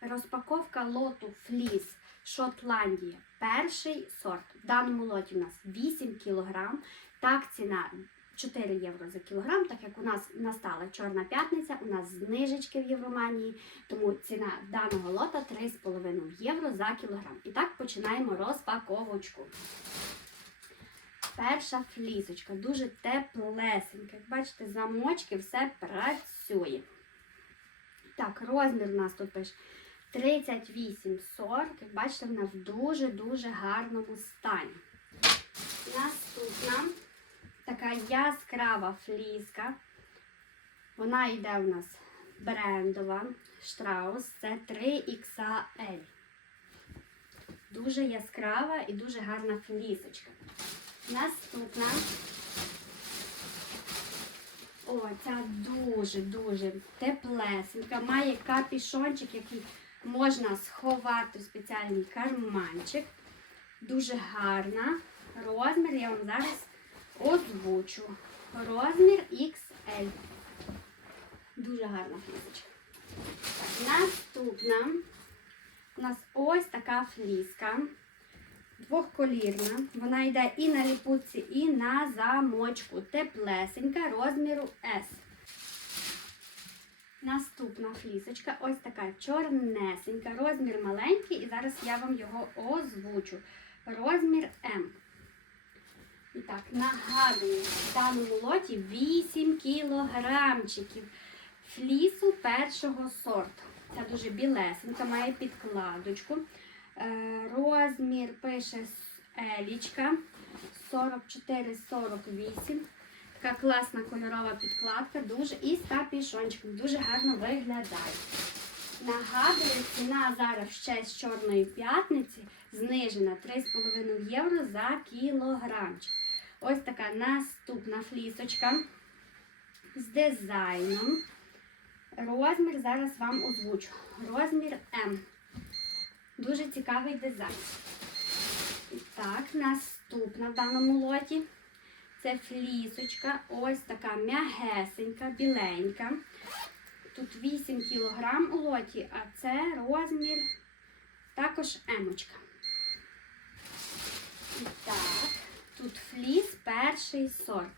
Розпаковка лоту фліс Шотландія. Перший сорт. В даному лоті у нас 8 кг. Так, ціна 4 євро за кілограм, так як у нас настала Чорна п'ятниця, у нас знижечки в Євроманії, тому ціна даного лота 3,5 євро за кілограм. І так починаємо розпаковочку. Перша флісочка, дуже теплесенька. Як бачите, замочки, все працює. Так, розмір у нас тут пише 38-40. Як бачите, вона в дуже-дуже гарному стані. Наступна така яскрава фліска. Вона йде у нас брендова Штраус. Це 3XL. Дуже яскрава і дуже гарна флісочка. Наступна. О, ця дуже-дуже теплесенька. Має капішончик, який можна сховати в спеціальний карманчик. Дуже гарна. Розмір я вам зараз озвучу. Розмір XL. Дуже гарна флісочка. Наступна. У нас ось така фліска. Двохколірна. Вона йде і на ліпутці, і на замочку. Теплесенька розміру S. Наступна флісочка, ось така чорнесенька, розмір маленький, і зараз я вам його озвучу. Розмір М. І так, нагадую, в даному лоті 8 кілограмчиків флісу першого сорту. Це дуже білесенька, має підкладочку. Е, Розмір пише Елічка 44-48. Така класна кольорова підкладка, дуже і з капішончиком, дуже гарно виглядає. Нагадую, ціна зараз ще з Чорної п'ятниці знижена 3,5 євро за кілограмчик. Ось така наступна флісочка з дизайном. Розмір зараз вам озвучу. Розмір М. Дуже цікавий дизайн. І так, наступна в даному лоті. Це флісочка, ось така м'ягесенька, біленька. Тут 8 кг у лоті, а це розмір також емочка. І так, тут фліс перший сорт.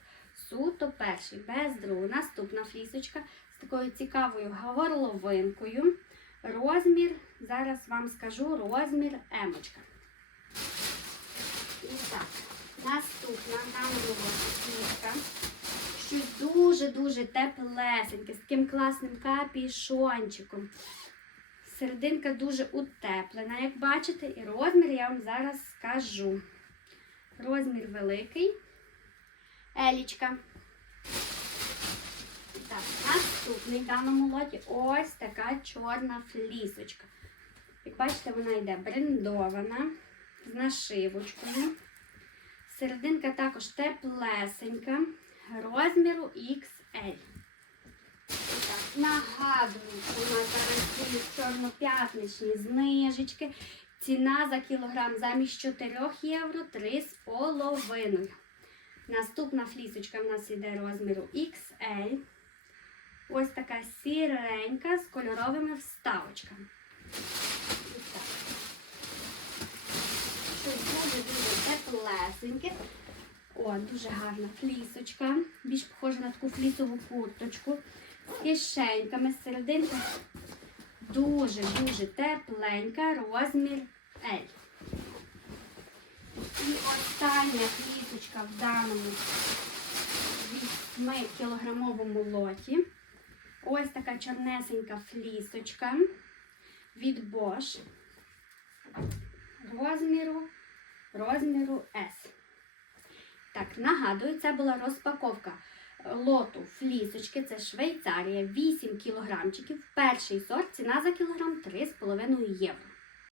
Суто перший, без другого. Наступна флісочка з такою цікавою горловинкою. Розмір, зараз вам скажу, розмір емочка. І так, наступна нам фліска. Щось дуже-дуже теплесеньке, з таким класним капішончиком. Серединка дуже утеплена, як бачите, і розмір я вам зараз скажу. Розмір великий. Елічка. Так, наступний в даному лоті ось така чорна флісочка. Як бачите, вона йде брендована, з нашивочкою. Серединка також теплесенька, розміру XL. Так, нагадую, у нас зараз чорноп'ятничні знижечки. Ціна за кілограм замість 4 євро 3,5. Наступна флісочка в нас йде розміру XL. Ось така сіренька з кольоровими вставочками. І так. Дуже-дуже. О, дуже гарна флісочка. Більш похожа на таку флісову курточку. З кишеньками з. Дуже-дуже тепленька, розмір L. І остання флісочка в даному 8 кілограмовому лоті. Ось така чорнесенька флісочка від Bosch. Розміру, розміру S. Так, нагадую, це була розпаковка лоту флісочки, це Швейцарія, 8 кілограмчиків. Перший сорт, ціна за кілограм 3,5 євро.